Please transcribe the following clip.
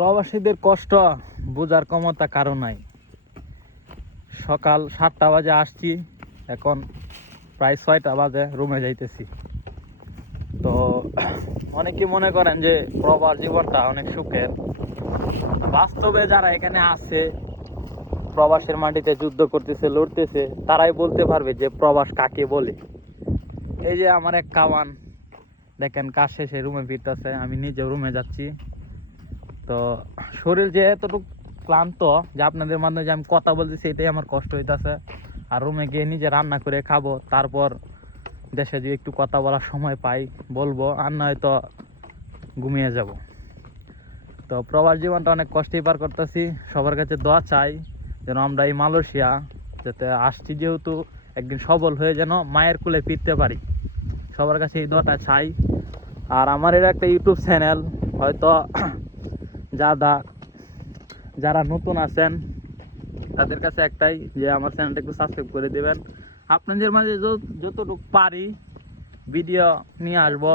প্রবাসীদের কষ্ট বোঝার ক্ষমতা কারো নাই। সকাল 7টা বাজে আসছি, এখন প্রায় 6টা বাজে রুমে যাইতেছি। তো অনেকে মনে করেন যে প্রবাস জীবনটা অনেক সুখের। বাস্তবে যারা এখানে আছে, প্রবাসের মাটিতে যুদ্ধ করতেছে, লড়তেছে, তারাই বলতে পারবে যে প্রবাস কাকে বলে। এই যে আমার এক কাওয়ান দেখেন কাজ শেষে রুমে ফিরতেছে, আমি নিজে রুমে যাচ্ছি। তো শরীর যে এতটুকু ক্লান্ত যে আপনাদের মাধ্যমে যে আমি কথা বলতেছি, এটাই আমার কষ্ট হইতেছে। আর রুমে গিয়ে নিজে রান্না করে খাবো, তারপর দেশে যে একটু কথা বলার সময় পাই বলবো, আর নয়তো ঘুমিয়ে যাব। তো প্রবাস জীবনটা অনেক কষ্টেই পার করতেছি। সবার কাছে দোয়া চাই যেন আমরা এই মালয়েশিয়া যাতে আসছি, যেহেতু একদিন সবল হয়ে যেন মায়ের কোলে ফিরতে পারি। সবার কাছে এই দোয়াটা চাই। আর আমার এর একটা ইউটিউব চ্যানেল, হয়তো যারা নতুন আছেন তাদের কাছে একটাই যে আমার চ্যানেলটা একটু সাবস্ক্রাইব করে দেবেন। আপনাদের মাঝে যতটুকু পারি ভিডিও নিয়ে আসবো।